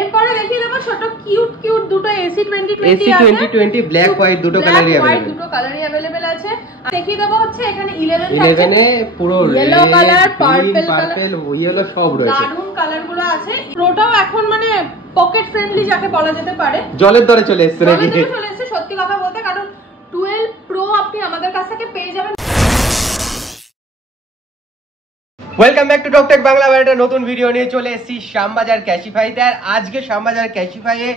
এরপরে দেখিয়ে দেবো ছোট কিউট কিউট দুটো AC 2020 AC 2020 ব্ল্যাক হোয়াইট দুটো কালারই अवेलेबल। দুটো কালারই अवेलेबल আছে। দেখিয়ে দেবো হচ্ছে এখানে 11 এ পুরো ইয়েলো কালার, পার্পল ইয়েলো সব রয়েছে। দারুন কালারগুলো আছে। প্রোটাও এখন মানে পকেট ফ্রেন্ডলি যাকে বলা যেতে পারে। জলের দরে চলে এসেছে নাকি? চলে এসেছে সত্যি কথা বলতে, কারণ 12 প্রো আপনি আমাদের কাছ থেকে পেয়ে যাবেন। Welcome back to talktech Bangla. একটা নতুন ভিডিও নিয়ে চলে এসেছি শ্যামবাজার ক্যাশিফাইতে। আর আজকে শ্যামবাজার ক্যাশিফাইয়ে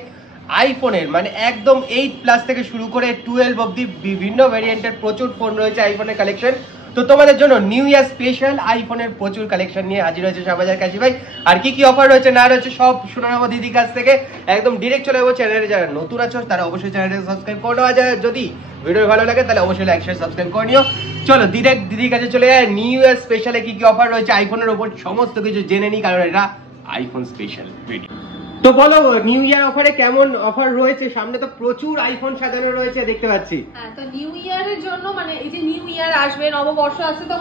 আইফোনের মানে একদম 8 প্লাস থেকে শুরু করে 12 অবধি বিভিন্ন ভেরিয়েন্টের প্রচুর ফোন রয়েছে আইফোনের কালেকশন। তো তোমাদের জন্য নিউ ইয়ার স্পেশাল আইফোনের প্রচুর কালেকশন নিয়ে হাজির হয়েছে শ্যামবাজার ক্যাশিফাই। আর কি কি অফার রয়েছে না রয়েছে সব শুনে নেবো দিদির কাছ থেকে। একদম ডিরেক্ট চলে যাবো চ্যানেলে। যারা নতুন আছো তারা অবশ্যই চ্যানেলটাকে সাবস্ক্রাইব করে নেওয়া যায়। যদি ভিডিও ভালো লাগে তাহলে অবশ্যই লাইক শেয়ার সাবস্ক্রাইব করে নিও। চলো ডিরেক্ট দিদির কাছে চলে যায়। নিউ ইয়ার স্পেশালে কি কি অফার রয়েছে আইফোনের উপর সমস্ত কিছু জেনে নিই, কারণ এটা আইফোন স্পেশাল ভিডিও। তো বলো নিউ ইয়ার অফারে কেমন অফার রয়েছে? সামনে তো প্রচুর আইফোন সাজানো রয়েছে দেখতে পাচ্ছি। হ্যাঁ, তো নিউ ইয়ারের জন্য মানে এই যে নিউ ইয়ার আসবে, নববর্ষ আসছে, তো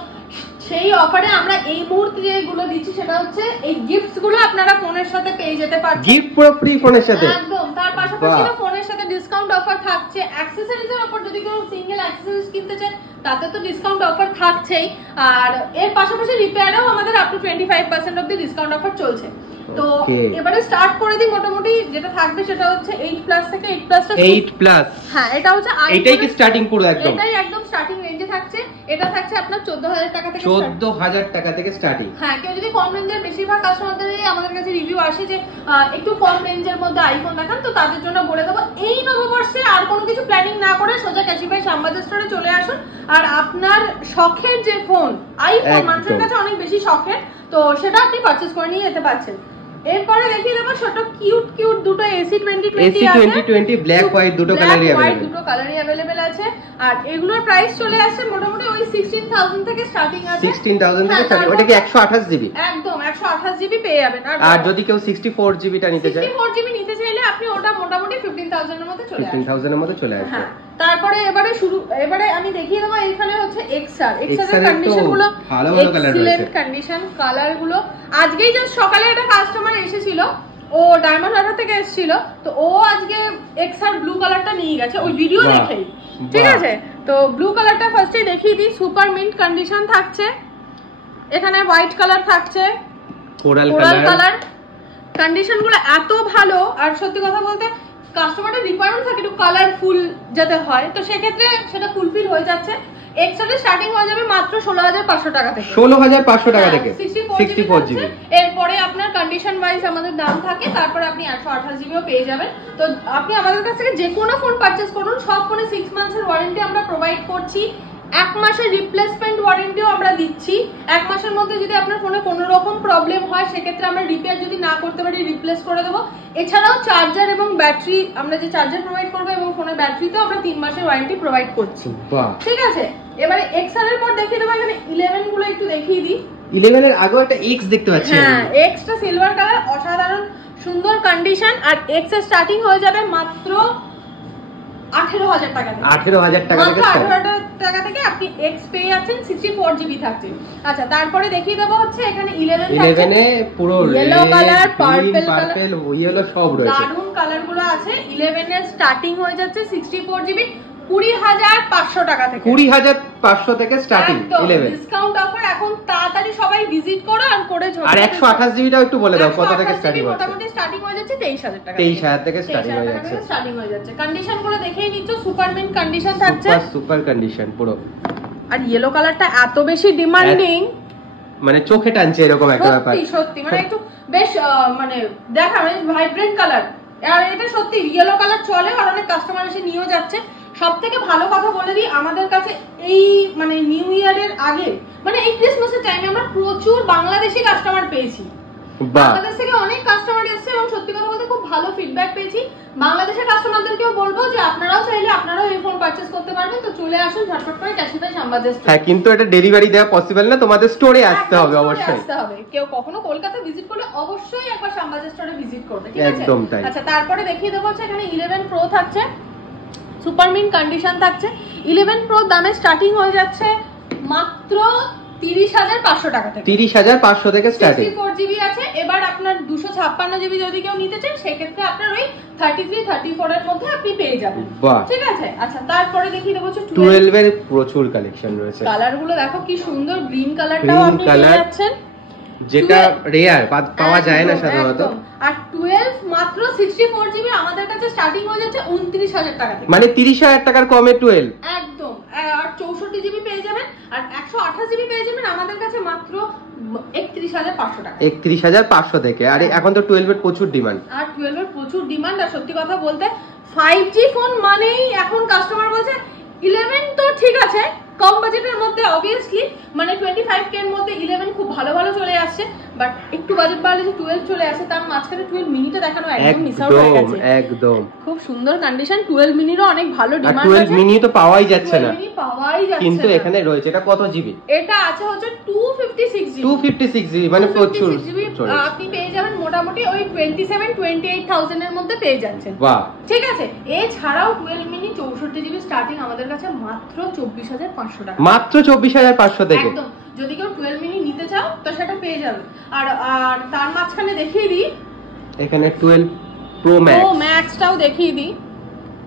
সেই অফারে আমরা এই মুহূর্তে যেগুলো দিচ্ছি সেটা হচ্ছে এই গিফটস গুলো আপনারা ফোনের সাথে পেয়ে যেতে পারছেন। গিফট পুরো ফ্রি ফোনের সাথে একদম। তার পাশাপাশি ফোনের সাথে ডিসকাউন্ট অফার থাকছে। অ্যাকসেসরিজ এর উপর যদি কেউ সিঙ্গেল অ্যাকসেসরিজ কিনতে চায় তাতে তো ডিসকাউন্ট অফার থাকছেই। আর এর পাশাপাশি রিপেয়ারেও আমাদের আপ টু 25% অবধি ডিসকাউন্ট অফার চলছে। তো এবারে স্টার্ট করে দিই। মোটামুটি যেটা থাকবে সেটা হচ্ছে 8 প্লাস থেকে 8 প্লাসটা 8 প্লাস। হ্যাঁ, এটা হচ্ছে এটাই কি স্টার্টিং পুরো একদম? এটাই একদম স্টার্টিং রেঞ্জে থাকছে। এটা থাকছে আপনার 14000 টাকা থেকে 14000 টাকা থেকে স্টার্টিং। হ্যাঁ, কেউ যদি কম রেঞ্জের, বেশিরভাগ কাস্টমারদেরই আমাদের কাছে রিভিউ আসে যে একটু কম রেঞ্জের মধ্যে আইফোন দেখান, তো তাদের জন্য বলে দেবো এই নববর্ষে আর কোনো কিছু প্ল্যানিং না করে সোজা ক্যাশিফাই শ্যামবাজার স্টোরে চলে আসুন। আর আপনার শখের যে ফোন আইফোন মানুষের কাছে অনেক বেশি শখের, তো সেটা আপনি পারচেজ করে নিয়ে যেতে পারছেন। এরপরে দেখিয়ে দেবো ছোট কিউট কিউট দুটো AC 2020 ব্ল্যাক হোয়াইট দুটো কালারই अवेलेबल আছে। আর এগুলোর প্রাইস চলে আসছে মোটামুটি ওই 16000 থেকে স্টার্টিং আছে। 16000 থেকে স্টার্টিং। ওটা কি 128 জিবি? একদম 128 জিবি পেয়ে যাবেন। আর যদি কেউ 64 জিবি টা নিতে চায়, 64 জিবি নিতে চাইলে আপনি ওটা মোটামুটি 15000 এর মধ্যে চলে আসবে। 15000 এর মধ্যে চলে আসবে। হ্যাঁ, তারপরে এবারে আমি দেখিয়ে দেবো। এখানে হচ্ছে XR এর কন্ডিশন গুলো ভালো ভালো কালার রয়েছে। এক্সিলেন্ট কন্ডিশন কালার গুলো। আজকেই জাস্ট সকালে একটা কাস্টমার এসেছিল, ও ডায়মন্ড হারবার থেকে এসেছিল, তো ও আজকে XR ব্লু কালারটা নিয়ে গেছে ওই ভিডিও দেখেই। ঠিক আছে, তো ব্লু কালারটা ফার্স্টে দেখিয়ে দিই। সুপার মিন্ট কন্ডিশন থাকছে, এখানে হোয়াইট কালার থাকছে, কোরাল কালার। কন্ডিশন গুলো এত ভালো। আর সত্যি কথা বলতে কাস্টমারের রিকোয়ারমেন্ট থাকে একটু কালারফুল যাতে হয়, তো সেক্ষেত্রে সেটা ফুলফিল হয়ে যাচ্ছে। XR এর স্টার্টিং হয়ে যাবে মাত্র 16500 টাকা থেকে। 16500 টাকা থেকে 64 জিবি। এরপরে আপনার কন্ডিশন ওয়াইজ আমাদের দাম থাকে, তারপরে আপনি 128 জিবিও পেয়ে যাবেন। তো আপনি আমাদের কাছ থেকে যে কোনো ফোন পারচেজ করুন, সব ফোনে 6 মান্থসের ওয়ারেন্টি আমরা প্রোভাইড করছি। 1 মাসের রিপ্লেসমেন্ট ওয়ারেন্টিও আমরা দিচ্ছি। 1 মাসের মধ্যে যদি আপনার ফোনে কোনো রকম প্রবলেম হয় সেক্ষেত্রে আমরা রিপেয়ার যদি না করতে পারি রিপ্লেস করে দেবো। এছাড়াও চার্জার এবং ব্যাটারি, আমরা যে চার্জার প্রোভাইড করবো এবং ফোনের ব্যাটারিতেও আমরা 3 মাসের ওয়ারেন্টি প্রোভাইড করছি। ঠিক আছে, এবারে XR এর পর দেখিয়ে দেবো। এখানে 11 গুলো একটু দেখিয়ে দিই। 11 এর আগেও একটা X দেখতে পাচ্ছি। হ্যাঁ, X টা সিলভার কালার, অসাধারণ সুন্দর কন্ডিশন। আর X এর স্টার্টিং হয়ে যাবে মাত্র 18000 টাকা থেকে। 18000 টাকা থেকে 18000 টাকা থেকে আপনি X পেয়ে যাচ্ছেন। 64 জিবি থাকছে। আচ্ছা, তারপরে দেখিয়ে দেবো হচ্ছে এখানে 11 এ পুরো ইয়েলো কালার, পার্পল ইয়েলো সব রয়েছে। দারুন কালার গুলো আছে। 11 এর স্টার্টিং হয়ে যাচ্ছে 64 জিবি 20500 টাকা থেকে। 20500 থেকে স্টার্টিং 11। ডিসকাউন্ট অফার এখন তাড়াতাড়ি সবাই ভিজিট করো আর করে ঝোঁক। আর 128 জিবিটাও একটু বলে দাও কত থেকে স্টার্টিং হচ্ছে? মোটামুটি স্টার্টিং হয়ে যাচ্ছে 23000 টাকা। 23000 থেকে স্টার্টিং হয়ে যাচ্ছে। স্টার্টিং হয়ে যাচ্ছে। কন্ডিশন গুলো দেখেই নিচ্ছ, সুপার মিন্ট কন্ডিশন থাকছে। সুপার কন্ডিশন পুরো। আর ইয়েলো কালারটা এত বেশি ডিমান্ডিং, মানে চোখে টানছে এরকম একটা ব্যাপার। সত্যি মানে একটু বেশ মানে দেখা মানে ভাইব্রেন্ট কালার। আর এটা সত্যি ইয়েলো কালার চলে, আর অনেক কাস্টমার এসে নিয়েও যাচ্ছে। সব থেকে ভালো কথা বলে দিই, আমাদের কাছে এই মানে নিউ ইয়ারের আগে মানে এই ক্রিসমাসের টাইমে আমরা প্রচুর বাংলাদেশি কাস্টমার পেয়েছি। বাংলাদেশ থেকে অনেক কাস্টমার এসেছে এবং সত্যি কথা বলতে খুব ভালো ফিডব্যাক পেয়েছি। বাংলাদেশের কাস্টমারদেরকেও বলবো যে আপনারাও চাইলে আপনারাও এই ফোন পারচেজ করতে পারবেন। তো চলে আসুন ঝটপট করে ক্যাশিফাই শ্যামবাজার স্টোরে। হ্যাঁ, কিন্তু এটা ডেলিভারি দেওয়া পসিবল না, তোমাদের স্টোরে আসতে হবে অবশ্যই। আসতে হবে। কেউ কখনো কলকাতা ভিজিট করলে অবশ্যই একবার শ্যামবাজার স্টোরে ভিজিট করবে। ঠিক আছে, একদম তাই। আচ্ছা, তারপরে দেখিয়ে দেবো হচ্ছে এখানে 11 প্রো থাকছে, সুপার মিন্ট কন্ডিশন থাকছে। 11 প্রো দামে স্টার্টিং হয়ে যাচ্ছে মাত্র 30,500 টাকা থেকে। 30,500 থেকে স্টার্টিং। 64GB আছে। এবার আপনার 256GB যদি কেউ নিতে চান সেক্ষেত্রে আপনার ওই 33, 34 এর মধ্যে আপনি পেয়ে যাবেন। ঠিক আছে। আচ্ছা তারপরে দেখিয়ে দেবো 12 এর প্রচুর কালেকশন রয়েছে। কালার গুলো দেখো কি সুন্দর, গ্রিন কালারটাও আপনি পেয়ে যাচ্ছেন, যেটা রেয়ার পাওয়া যায় না সাধারণত। আর 12 মাত্র 64GB আমাদের কাছে স্টার্টিং হয়ে যাচ্ছে 29,000 টাকা থেকে। মানে 30,000 টাকার কমে 12 একদম। আর 64GB পেয়ে যাবেন আর 128GB পেয়ে যাবেন আমাদের কাছে মাত্র 31,500 টাকা। 31,500 থেকে। আর এখন তো 12 এর প্রচুর ডিমান্ড। আর 12 এর প্রচুর ডিমান্ড। আর সত্যি কথা বলতে 5G ফোন মানেই এখন কাস্টমার বলছে 11 তো ঠিক আছে কম বাজেটের মধ্যে অবভিয়াসলি, মানে 25K এর মধ্যে 11 খুব ভালো ভালো চলে আসছে, বাট একটু বাজেট বাড়লে যে 12 চলে আসে তার মাঝখানে 12 মিনিটা দেখানো একদম মিস আউট হয়ে গেছে। একদম খুব সুন্দর কন্ডিশন। 12 মিনিরও অনেক ভালো ডিমান্ড আছে। 12 মিনি তো পাওয়াই যাচ্ছে না, 12 মিনি পাওয়াই যাচ্ছে না, কিন্তু এখানে রয়েছে। এটা কত জিবি? এটা আছে হচ্ছে 256GB। 256GB মানে প্রচুর। আপনি পেয়ে যাবেন মোটামুটি ওই 27-28,000 এর মধ্যে পেয়ে যাচ্ছেন। বাহ, ঠিক আছে। এছাড়াও 12 মিনি 64GB স্টার্টিং আমাদের কাছে মাত্র 24,500 টাকা। মাত্র 24,500 থেকে একদম। যদি কেউ 12 মিনি নিতে চাও তো সেটা পেয়ে যাবে। আর আর তার মাঝখানে দেখিয়ে দিই এখানে 12 Pro Maxটাও দেখিয়ে দিই।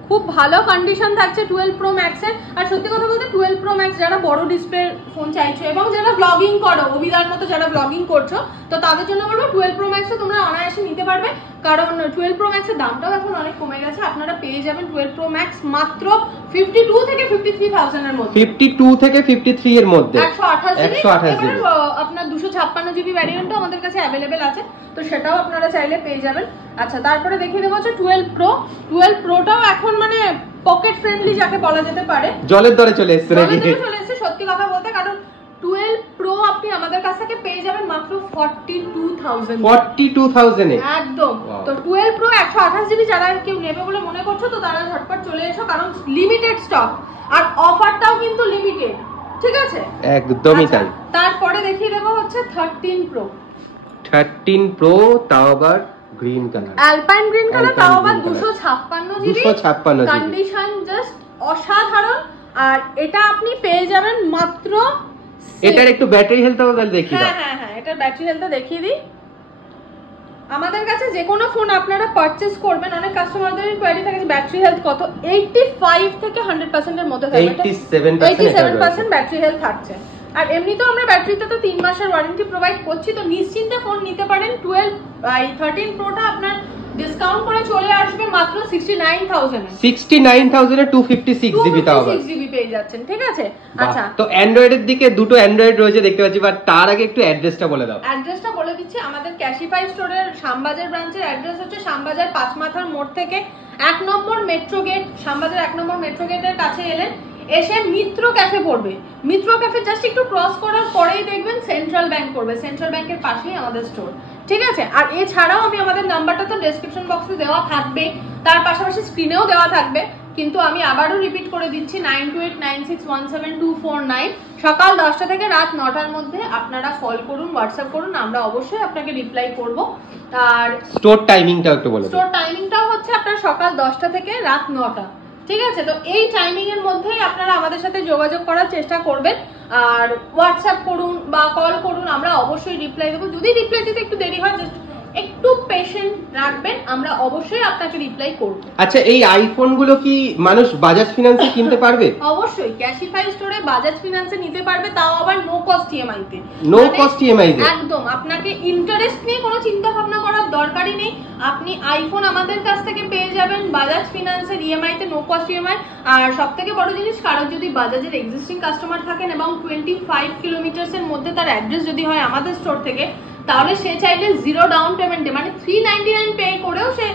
খুব ভালো কন্ডিশন থাকছে 12 Pro Max এর। আর সত্যি কথা বলতে 12 Pro Max যারা বড় ডিসপ্লে ফোন চাইছো এবং যারা ব্লগিং করো, অভিদার মতো যারা ব্লগিং করছো, তো তাদের জন্য বলবো 12 Pro Max তোমরা অনায়াসে নিতে পারবে, কারণ 12 Pro Max এর দামটাও এখন অনেক কমে গেছে। আপনারা পেয়ে যাবেন 12 Pro Max মাত্র 52 থেকে 53,000 এর মধ্যে। 52 থেকে 53 এর মধ্যে 128GB। আপনার 256GB ভ্যারিয়েন্টও আমাদের কাছে अवेलेबल আছে, তো সেটাও আপনারা চাইলে পেয়ে যাবেন। আচ্ছা তারপরে দেখিয়ে দেবো 12 Pro। 12 Proটাও এখন মানে পকেট ফ্রেন্ডলি যাকে বলা যেতে পারে, জলের দরে চলে এসেছে নাকি? চলে এসেছে সত্যি কথা বলতে, কারণ 12 Pro আপনি আমাদের কাছ থেকে পেয়ে যাবেন মাত্র 42,000 এ। একদম। তো 12 Pro 128GB যারা কেউ নেবে বলে মনে করছো তো তারা ঝটপট চলে এসো, কারণ লিমিটেড স্টক আর অফারটাও কিন্তু লিমিটেড। ঠিক আছে, একদমই তাই। তারপরে দেখিয়ে দেবো হচ্ছে 13 Pro। 13 Pro তাও আবার green colour, alpine green colour, তাও আবার 256GB। কন্ডিশন জাস্ট অসাধারণ। আর এটা আপনি পেয়ে যাবেন মাত্র, এটার একটু ব্যাটারি হেলথটাও দেখিয়ে দাও। হ্যাঁ এটার ব্যাটারি হেলথটা দেখিয়ে দিই। আমাদের কাছে যে কোনো ফোন আপনারা পারচেজ করবেন, অনেক কাস্টমারদের কোয়ারি থাকে যে ব্যাটারি হেলথ কত, 85 থেকে 100% এর মধ্যে থাকবে। 87% ব্যাটারি হেলথ থাকছে। আর এমনিতেও আমরা ব্যাটারিতে তো 3 মাসের ওয়ারেন্টি প্রোভাইড করছি, তো নিশ্চিন্তে ফোন নিতে পারেন। 13 Proটা আপনার ডিসকাউন্ট করে চলে আসবে মাত্র 69,000 এ। 69,000 এ 256GB তাও আবার 256GB পেয়ে যাচ্ছেন। ঠিক আছে। আচ্ছা তো অ্যান্ড্রয়েডের দিকে দুটো অ্যান্ড্রয়েড রয়েছে দেখতে পাচ্ছি, বাট তার আগে একটু অ্যাড্রেসটা বলে দাও। অ্যাড্রেসটা বলে দিচ্ছি। আমাদের ক্যাশিফাই স্টোরের শ্যামবাজার ব্রাঞ্চের অ্যাড্রেস হচ্ছে শ্যামবাজার 5 মাথার মোড় থেকে 1 নম্বর মেট্রো গেট, শ্যামবাজার 1 নম্বর মেট্রো গেটের কাছে এলেন, এসে মিত্র ক্যাফে পড়বে। মিত্র ক্যাফে জাস্ট একটু ক্রস করার পরেই দেখবেন সেন্ট্রাল ব্যাংক পড়বে। সেন্ট্রাল ব্যাংকের পাশেই আমাদের স্টোর। ঠিক আছে। আর এছাড়াও আমি আমাদের নাম্বারটা তো ডেসক্রিপশন বক্সে দেওয়া থাকবে, তার পাশাপাশি স্ক্রিনেও দেওয়া থাকবে, কিন্তু আমি আবারও রিপিট করে দিচ্ছি 9289617249। সকাল 10টা থেকে রাত 9টার মধ্যে আপনারা কল করুন, হোয়াটসঅ্যাপ করুন, আমরা অবশ্যই আপনাকে রিপ্লাই করব। আর স্টোর টাইমিংটাও একটু বলে দাও। স্টোর টাইমিংটাও হচ্ছে আপনার সকাল 10টা থেকে রাত 9টা। ঠিক আছে। তো এই টাইমিং এর মধ্যেই আপনারা আমাদের সাথে যোগাযোগ করার চেষ্টা করবেন, আর হোয়াটসঅ্যাপ করুন বা কল করুন, আমরা অবশ্যই রিপ্লাই দেবো। যদি রিপ্লাই দিতে একটু দেরি হয় জাস্ট একটু পেশেন্ট রাখবেন, আমরা অবশ্যই আপনাকে রিপ্লাই করব। আচ্ছা এই আইফোন গুলো কি মানুষ বাজাজ ফিনান্সে কিনতে পারবে? অবশ্যই ক্যাশিফাই স্টোরে বাজাজ ফিনান্সে নিতে পারবে, তাও আবার নো কস্ট ইএমআই তে। নো কস্ট ইএমআই তে একদম। আপনাকে ইন্টারেস্ট নিয়ে কোনো চিন্তা ভাবনা করার দরকারই নেই। আপনি আইফোন আমাদের কাছ থেকে পেয়ে যাবেন বাজাজ ফিনান্সের ইএমআই তে, নো কস্ট ইএমআই। আর সবথেকে বড় জিনিস, কারোর যদি বাজাজের এক্সিস্টিং কাস্টমার থাকেন এবং 25 কিলোমিটারস এর মধ্যে তার অ্যাড্রেস যদি হয় আমাদের স্টোর থেকে, তাহলে সে চাইলে 0 ডাউন পেমেন্টে মানে 399 পে করেও সে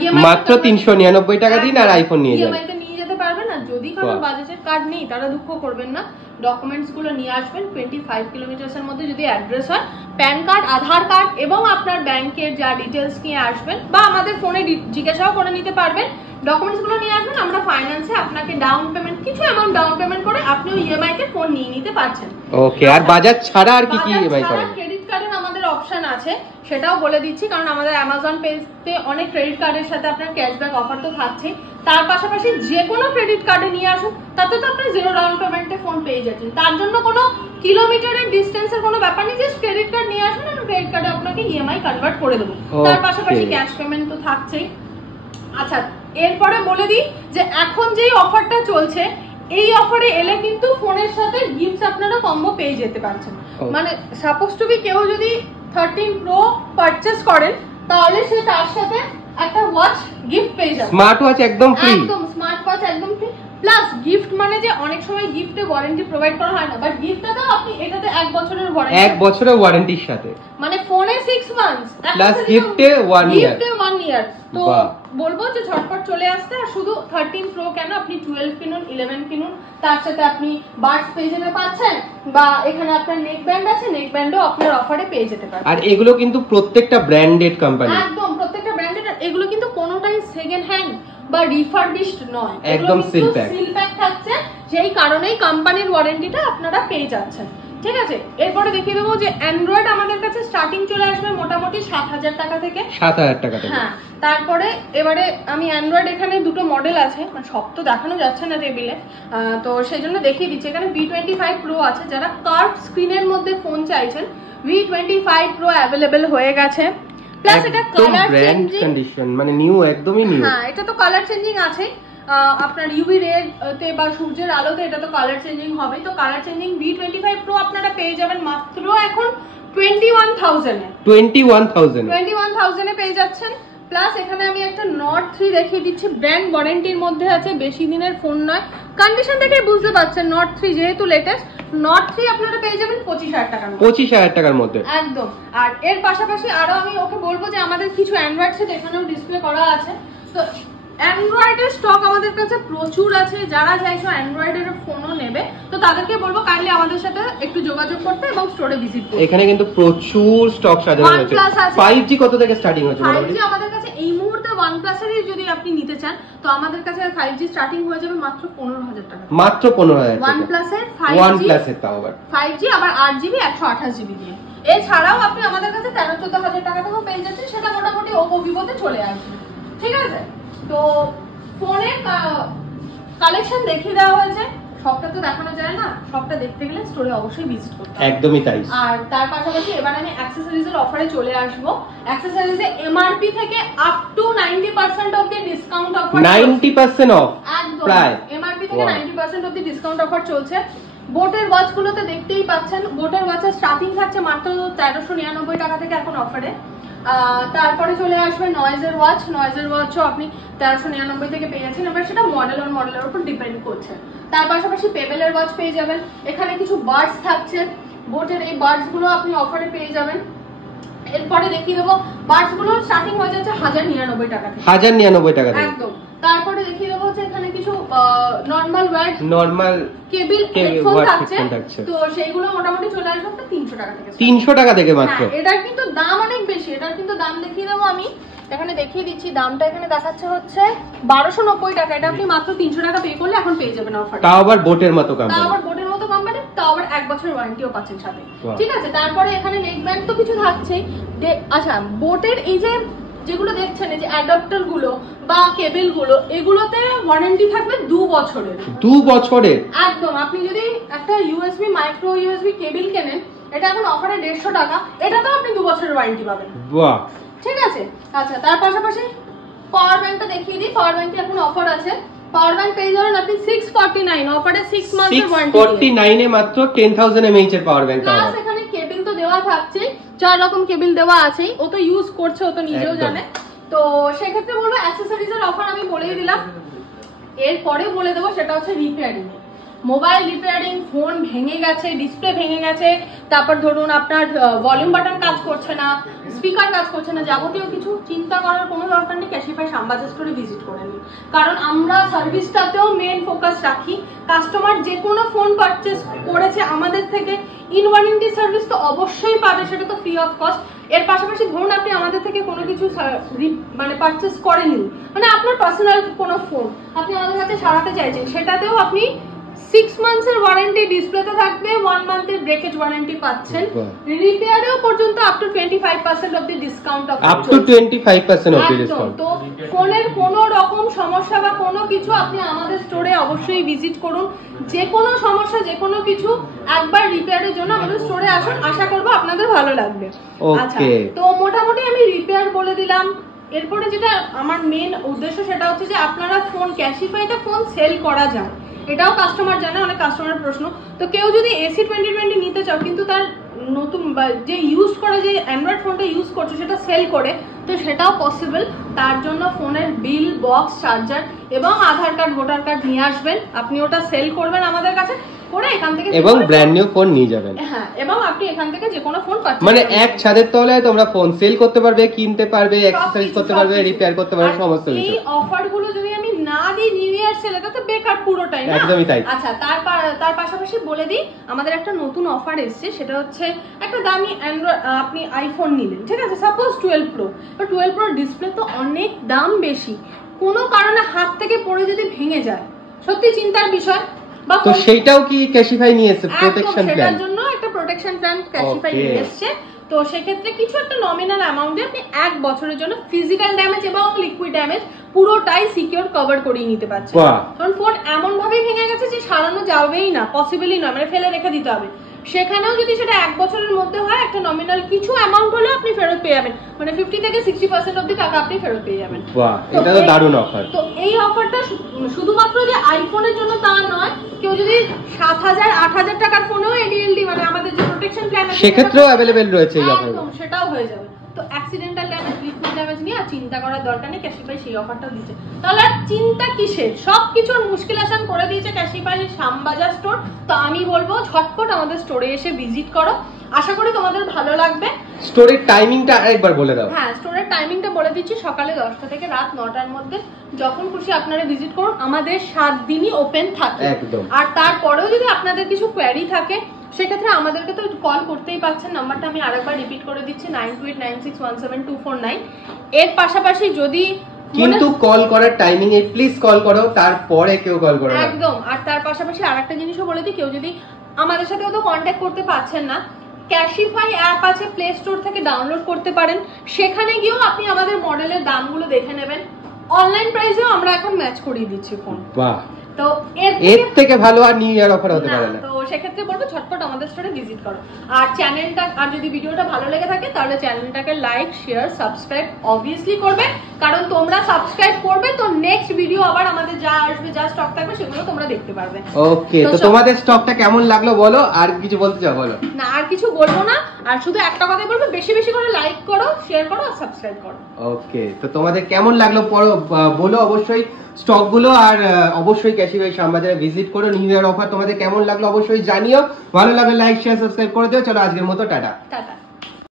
ইএমআই মাত্র 399 টাকা দিন আর আইফোন নিয়ে যাবেন, ইএমআই তে নিয়ে যেতে পারবেন। না যদি কারো বাজাজের কার্ড নেই তারা দুঃখ করবেন না, ডকুমেন্টস গুলো নিয়ে আসবেন। 25 কিলোমিটারস এর মধ্যে যদি অ্যাড্রেস হয়, প্যান কার্ড, আধার কার্ড এবং আপনার ব্যাংকের যা ডিটেইলস নিয়ে আসবেন, বা আমাদের ফোনে জিজ্ঞাসাও করে নিতে পারবেন। ডকুমেন্টস গুলো নিয়ে আসবেন, আমরা ফাইন্যান্সে আপনাকে ডাউন পেমেন্ট, কিছু অ্যামাউন্ট ডাউন পেমেন্ট করে আপনি ওই ইএমআই তে ফোন নিয়ে নিতে পারছেন। ওকে। আর বাজাজ ছাড়া আর কি কি ইএমআই করেন? ক্রেডিট কার্ডের আমাদের অপশন আছে, সেটাও বলে দিচ্ছি, কারণ আমাদের অ্যামাজন পেতে অনেক ক্রেডিট কার্ডের সাথে আপনার ক্যাশব্যাক অফার তো থাকছেই। তার পাশাপাশি যে কোনো ক্রেডিট কার্ডে নিয়ে আসুন, তাতে তো আপনি 0 ডাউন পেমেন্টে ফোন পেয়ে যাচ্ছেন। তার জন্য কোনো কিলোমিটারের ডিস্টেন্সের কোনো ব্যাপার নেই, জাস্ট ক্রেডিট কার্ড নিয়ে আসুন, আমি ক্রেডিট কার্ডে আপনাকে ইএমআই কনভার্ট করে দেবো। তার পাশাপাশি ক্যাশ পেমেন্ট তো থাকছেই। আচ্ছা, এরপরে বলে দিই যে এখন যেই অফারটা চলছে, এই অফারে এলে কিন্তু ফোনের সাথে গিফট আপনারা কম্বো পেয়ে যেতে পারছেন। মানে সাপোজ টু বি কেউ যদি 13 প্রো পারচেজ করেন, তাহলে সে তার সাথে একটা ওয়াচ গিফট পেয়ে যাবে। স্মার্ট ওয়াচ একদম ফ্রি, একদম স্মার্ট ওয়াচ একদম ফ্রি। প্লাস গিফট মানে যে অনেক সময় গিফটে ওয়ারেন্টি প্রোভাইড করা হয় না, বাট গিফটটা তো আপনি এটাতে 1 বছরের ওয়ারেন্টি, 1 বছরের ওয়ারেন্টির সাথে, মানে ফোনে 6 মান্থস প্লাস গিফটে 1 ইয়ার। গিফটে 1 ইয়ার। তো বলবো যে ঝটপট চলে আসতে। আর শুধু 13 প্রো কেন, আপনি 12 কিনুন, 11 কিনুন, তার সাথে আপনি বাডস পেয়ে যেতে পাচ্ছেন, বা এখানে আপনার নেক ব্যান্ড আছে, নেক ব্যান্ডও আপনার অফারে পেয়ে যেতে পারবেন। আর এগুলো কিন্তু প্রত্যেকটা ব্র্যান্ডেড কোম্পানি, একদম প্রত্যেকটা ব্র্যান্ডেড। এগুলো কিন্তু কোনোটাই সেকেন্ড হ্যান্ড বা রিফারবিশড নয়, একদম সিল প্যাক থাকছে, সেই কারণেই কোম্পানির ওয়ারেন্টিটা আপনারা পেয়ে যাচ্ছেন। ঠিক আছে, এরপরে দেখিয়ে দেবো যে অ্যান্ড্রয়েড আমাদের কাছে স্টার্টিং চলে আসবে মোটামুটি 7,000 টাকা থেকে। 7,000 টাকা থেকে, হ্যাঁ। তারপরে এবারে আমি অ্যান্ড্রয়েড এখানে দুটো মডেল আছে, মানে সব তো দেখানো যাচ্ছে না টেবিলে, তো সেই জন্য দেখিয়ে দিচ্ছি। এখানে V25 Pro আছে, যারা কার্ভ স্ক্রিনের মধ্যে ফোন চাইছেন, V25 Pro অ্যাভেলেবেল হয়ে গেছে। প্লাস এটা কালার চেঞ্জিং কন্ডিশন, মানে নিউ, একদমই নিউ। হ্যাঁ, এটা তো কালার চেঞ্জিং আছে, আপনার ইউভি রে তে বা সূর্যের আলোতে এটা তো কালার চেঞ্জিং হবে। তো কালার চেঞ্জিং V25 Pro আপনারা পেয়ে যাবেন মাত্র এখন 21,000 এ। 21,000 এ পেয়ে যাচ্ছেন। প্লাস এখানে আমি একটা Nord 3 দেখিয়ে দিচ্ছি, ব্র্যান্ড ওয়ারেন্টির মধ্যে আছে, বেশি দিনের ফোন নয়। কন্ডিশন দেখে বুঝতে পারছেন Nord 3 যেহেতু লেটেস্ট, Nord 3 আপনারা পেয়ে যাবেন 25,000 টাকার মধ্যে। 25,000 টাকার মধ্যে একদম। আর এর পাশাপাশি আরো আমি ওকে বলবো যে আমাদের কিছু অ্যান্ড্রয়েড সেট এখানেও ডিসপ্লে করা আছে। তো অ্যান্ড্রয়েডের স্টক আমাদের কাছে প্রচুর আছে, যারা চাইছো অ্যান্ড্রয়েডের ফোনও নেবে, তো তাদেরকে বলবো কাইন্ডলি আমাদের সাথে একটু যোগাযোগ করতে এবং স্টোরে ভিজিট করতে। এখানে কিন্তু প্রচুর স্টক সাজানো আছে। 5G কত থেকে স্টার্টিং হচ্ছে? 5G আমাদের কাছে এই মুহূর্তে OnePlus এর যদি আপনি নিতে চান, তো আমাদের কাছে 5G স্টার্টিং হয়ে যাবে মাত্র 15,000 টাকা। মাত্র 15,000 টাকা OnePlus এর 5G, OnePlus এর তাও আবার 5G আবার 8GB 128GB দিয়ে। এছাড়াও আপনি আমাদের কাছে 13-14,000 টাকা থেকেও পেয়ে যাচ্ছেন, সেটা মোটামুটি Oppo Vivo-তে চলে আসবে। ঠিক আছে, তো ফোনের কালেকশন দেখিয়ে দেওয়া হয়েছে, সবটা তো দেখানো যায় না, সবটা দেখতে গেলে স্টোরে অবশ্যই ভিজিট করতে হবে। একদমই তাই। আর তার পাশাপাশি এবার আমি অ্যাকসেসরিজের অফারে চলে আসব। অ্যাকসেসরিজে এমআরপি থেকে up to 90% of the discount offer, 90% of, একদম প্রায় এমআরপি থেকে 90% অফ দি ডিসকাউন্ট অফার চলছে। বোটের ওয়াচগুলোতে দেখতেই পাচ্ছেন, বোটের ওয়াচের স্টার্টিং থাকছে মাত্র 1399 টাকা থেকে এখন অফারে। তারপরে চলে আসবে নয়েজের ওয়াচও আপনি 1399 থেকে পেয়ে যাচ্ছেন। এবার সেটা মডেলের উপর ডিপেন্ড করছে। তার পাশাপাশি পেবেলের ওয়াচ পেয়ে যাবেন। এখানে কিছু বাডস থাকছে, বোটের এই বাডস গুলো আপনি অফারে পেয়ে যাবেন। এরপরে দেখিয়ে দেবো বাডস গুলো স্টার্টিং হয়ে যাচ্ছে 1099 টাকা থেকে, 1099 টাকা থেকে একদম। তারপরে দেখিয়ে দেবো যে এখানে কিছু নরমাল কেবল হেডফোন থাকছে, তো সেইগুলো মোটামুটি চলে আসবে আপনার 300 টাকা থেকে। 300 টাকা থেকে মাত্র। এটার কিন্তু দাম অনেক বেশি, এটার কিন্তু দাম দেখিয়ে দেবো আমি, এখানে দেখিয়ে দিচ্ছি। দামটা এখানে দেখাচ্ছে হচ্ছে 1290 টাকা। এটা আপনি মাত্র 300 টাকা পে করলে এখন পেয়ে যাবেন অফার। তাও আবার বোটের মতো কোম্পানি, তাও আবার 1 বছরের ওয়ারেন্টিও পাচ্ছেন সাথে। ঠিক আছে, তারপরে এখানে নেক ব্যান্ড তো কিছু থাকছেই। আচ্ছা, বোটের এই যে যেগুলো দেখছেন, এই যে অ্যাডাপ্টার গুলো বা কেবল গুলো, এগুলোতে ওয়ারেন্টি থাকবে 2 বছরের। 2 বছরের একদম। আপনি যদি একটা ইউএসবি মাইক্রো ইউএসবি কেবল কেনেন, এটা এখন অফারে 150 টাকা, এটাতেও আপনি 2 বছরের ওয়ারেন্টি পাবেন। বাহ, ঠিক আছে। আচ্ছা, তার পাশাপাশি পাওয়ার ব্যাংকটা দেখিয়ে দিই। পাওয়ার ব্যাংকে এখন অফার আছে। পাওয়ার ব্যাংক পেয়ে যাবেন আপনি 649 অফারে 6 মান্থের ওয়ারেন্টি। 649 এ মাত্র 10,000 mAh এর পাওয়ার ব্যাংক। প্লাস এখানে কেবল তো দেওয়া থাকছে, 4 রকম কেবল দেওয়া আছে, ও তো ইউজ করছে, ও তো নিজেও জানে। তো সেক্ষেত্রে বলবো অ্যাকসেসরিজের অফার আমি বলেই দিলাম। এরপরে বলে দেবো সেটা হচ্ছে রিপেয়ারিং। মোবাইল রিপেয়ারিং, ফোন ভেঙে গেছে, ডিসপ্লে ভেঙে গেছে, তারপর ধরুন আপনার ভলিউম বাটন কাজ করছে না, স্পিকার কাজ করছে না, যাবতীয় কিছু চিন্তা করার কোনো দরকার নেই। ক্যাশিফাই শ্যামবাজার স্টোরে ভিজিট করে নিন, কারণ আমরা সার্ভিসটাতেও মেন ফোকাস রাখি। কাস্টমার যে কোনো ফোন পারচেস করেছে আমাদের থেকে, ইন ওয়ারেন্টি সার্ভিস তো অবশ্যই পাবে, সেটা তো ফ্রি অফ কস্ট। এর পাশাপাশি ধরুন আপনি আমাদের থেকে কোনো কিছু মানে পারচেস করেননি, মানে আপনার পার্সোনাল কোনো ফোন আপনি আমাদের কাছে সারাতে চাইছেন, সেটাতেও আপনি 6 মান্থসের ওয়ারেন্টি ডিসপ্লেতে থাকবে, 1 মান্থের ব্রেকেজ ওয়ারেন্টি পাচ্ছেন, রিপেয়ারেও পর্যন্ত up to 25% of the discount up to 25% of the discount. তো ফোনের কোনো রকম সমস্যা বা কোনো কিছু আপনি আমাদের স্টোরে অবশ্যই ভিজিট করুন, যে কোনো সমস্যা যে কোনো কিছু একবার রিপেয়ারের জন্য আমাদের স্টোরে আসুন, আশা করব আপনাদের ভালো লাগবে। আচ্ছা, তো মোটামুটি আমি রিপেয়ার বলে দিলাম। এরপরে যেটা আমার মেন উদ্দেশ্য সেটা হচ্ছে যে আপনারা ফোন ক্যাশিফাইতে ফোন সেল করা যায়, এটাও কাস্টমার জানে, অনেক কাস্টমারের প্রশ্ন। তো কেউ যদি এসি 2020 নিতে চাও কিন্তু তার নতুন বা যে ইউজ করা যে অ্যান্ড্রয়েড ফোনটা ইউজ করছে সেটা সেল করে, তো সেটাও পসিবল। তার জন্য ফোনের বিল, বক্স, চার্জার এবং আধার কার্ড, ভোটার কার্ড নিয়ে আসবেন, আপনি ওটা সেল করবেন আমাদের কাছে করে এখান থেকে, এবং ব্র্যান্ড নিউ ফোন নিয়ে যাবেন। হ্যাঁ, এবং আপনি এখান থেকে যে কোনো ফোন পাচ্ছেন, মানে এক ছাদের তলায় তোমরা ফোন সেল করতে পারবে, কিনতে পারবে, এক্সেসরিজ করতে পারবে, রিপেয়ার করতে পারবে, সমস্ত কিছু। এই অফারগুলো যদি আমি না দিই নিউ ইয়ার সেলে তো বেকার পুরোটাই না। একদমই তাই। আচ্ছা, তার পাশাপাশি বলে দিই আমাদের একটা নতুন অফার এসেছে, সেটা হচ্ছে একটা দামি আপনি আইফোন নিলেন, ঠিক আছে, সাপোজ 12 প্রো, তো 12 প্রো ডিসপ্লে তো অনেক দাম বেশি, কোনো কারণে হাত থেকে পড়ে যদি ভেঙে যায় সত্যি চিন্তার বিষয়। তো সেইটাও কি ক্যাশিফাই নিয়েছে প্রোটেকশন প্ল্যান? সেটার জন্য একটা প্রোটেকশন প্ল্যান ক্যাশিফাই নিয়ে এসেছে। তো সেক্ষেত্রে কিছু একটা নমিনাল অ্যামাউন্টে আপনি 1 বছরের জন্য ফিজিক্যাল ড্যামেজ এবং লিকুইড ড্যামেজ পুরোটাই সিকিউর কভার করিয়ে নিতে পারছেন। কারণ ফোন এমন ভাবে ভেঙে গেছে যে সারানো যাবেই না, পসিবলই নয়, মানে ফেলে রেখে দিতে হবে। সেখানেও যদি সেটা 1 বছরের মধ্যে হয়, একটা নমিনাল কিছু অ্যামাউন্ট হলে আপনি ফেরত পেয়ে যাবেন, মানে 50 থেকে 60% অবধি টাকা আপনি ফেরত পেয়ে যাবেন। বাহ, এটা তো দারুণ অফার। তো এই অফারটা শুধুমাত্র যে আইফোনের জন্য তা নয়, কেউ যদি 7000 8000 টাকার ফোনেও এডিএলডি মানে আমাদের যে প্রোটেকশন প্ল্যান আছে সেক্ষেত্রেও अवेलेबल রয়েছে এই অফার, একদম সেটাও হয়ে যাবে। তো অ্যাক্সিডেন্টাল ড্যামেজ, লিকুইড ড্যামেজ নিয়ে আর চিন্তা করার দরকার নেই, ক্যাশিফাই সেই অফারটাও দিচ্ছে। তাহলে আর চিন্তা কিসের, সবকিছুর মুশকিল আসান করে দিয়েছে ক্যাশিফাই শ্যামবাজার স্টোর। তো আমি বলবো ঝটপট আমাদের স্টোরে এসে ভিজিট করো, আশা করি তোমাদের ভালো লাগবে। স্টোরের টাইমিংটা আরেকবার বলে দাও। হ্যাঁ, স্টোরের টাইমিংটা বলে দিচ্ছি, সকালে 10টা থেকে রাত 9টার মধ্যে যখন খুশি আপনারা ভিজিট করুন, আমাদের 7 দিনই ওপেন থাকে একদম। আর তারপরেও যদি আপনাদের কিছু কোয়ারি থাকে সেক্ষেত্রে আমাদেরকে তো কল করতেই পাচ্ছেন, নাম্বারটা আমি আরেকবার রিপিট করে দিচ্ছি 9289617249। এর পাশাপাশি যদি কিন্তু কল করার টাইমিং এ প্লিজ কল করো, তারপরে কেউ কল করো না একদম। আর তার পাশাপাশি আরেকটা জিনিসও বলে দিই, কেউ যদি আমাদের সাথে তো কন্ট্যাক্ট করতে পারছেন না, ক্যাশিফাই অ্যাপ আছে, প্লে স্টোর থেকে ডাউনলোড করতে পারেন, সেখানে গিয়েও আপনি আমাদের মডেলের দামগুলো দেখে নেবেন। অনলাইন প্রাইসেও আমরা এখন ম্যাচ করিয়ে দিচ্ছি ফোন। বাহ, তো এর থেকে ভালো আর নিউ ইয়ার অফার হতে পারে না। তো সেক্ষেত্রে বলবো ঝটপট আমাদের স্টোরে ভিজিট করো। আর চ্যানেলটা, আর যদি ভিডিওটা ভালো লেগে থাকে তাহলে চ্যানেলটাকে লাইক, শেয়ার, সাবস্ক্রাইব অবভিয়াসলি করবে, কারণ তোমরা সাবস্ক্রাইব করবে তো নেক্সট ভিডিও আবার আমাদের যা আসবে, যা স্টক থাকবে সেগুলো তোমরা দেখতে পারবে। ওকে, তো তোমাদের স্টকটা কেমন লাগলো বলো, আর কিছু বলতে চাও বলো? না, আর কিছু বলবো না, আর শুধু একটা কথাই বলবো, বেশি বেশি করে লাইক করো, শেয়ার করো আর সাবস্ক্রাইব করো। ওকে, তো তোমাদের কেমন লাগলো বলো অবশ্যই স্টক গুলো, আর অবশ্যই ক্যাশিফাই শ্যামবাজারে ভিজিট করো। নিউ ইয়ার অফার তোমাদের কেমন লাগলো অবশ্যই জানিও, ভালো লাগলে লাইক, শেয়ার, সাবস্ক্রাইব করে দিও। চলো আজকের মতো টাটা।